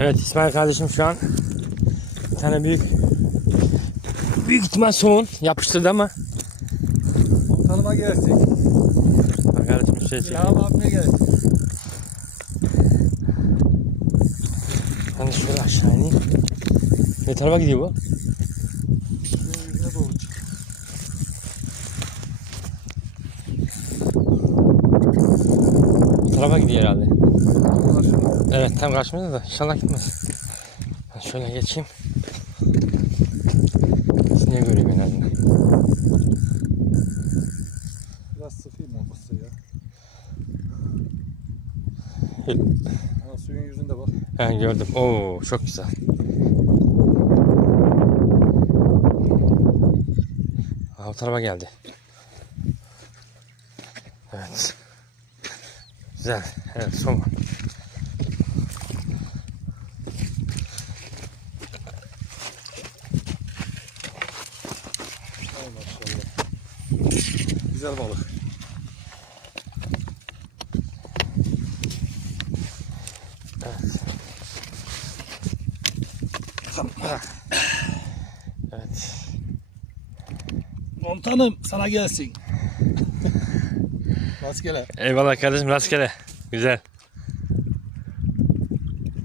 Evet İsmail kardeşim şu an bir tane büyük büyük ihtimal soğun yapıştırdı ama Tanıma gelsin. bak kardeşim bir şey çekiyor. Ya abime gelsin. Hani şöyle aşağı ineyim. Ne tarafa gidiyor bu? Bu tarafa gidiyor herhalde. Evet tam karşımızda da inşallah gitmez. Ben şöyle geçeyim. Niye göreyim en azından. Biraz sıkayım olmazsa ya. Ha, suyun yüzünde bak. Ha, gördüm. Oo çok güzel. Aa, bu tarafa geldi. Evet. Güzel. Evet maşallah. Güzel balık. Evet. Evet. Komutanım sana gelsin. Rastgele. Eyvallah kardeşim rastgele. Güzel.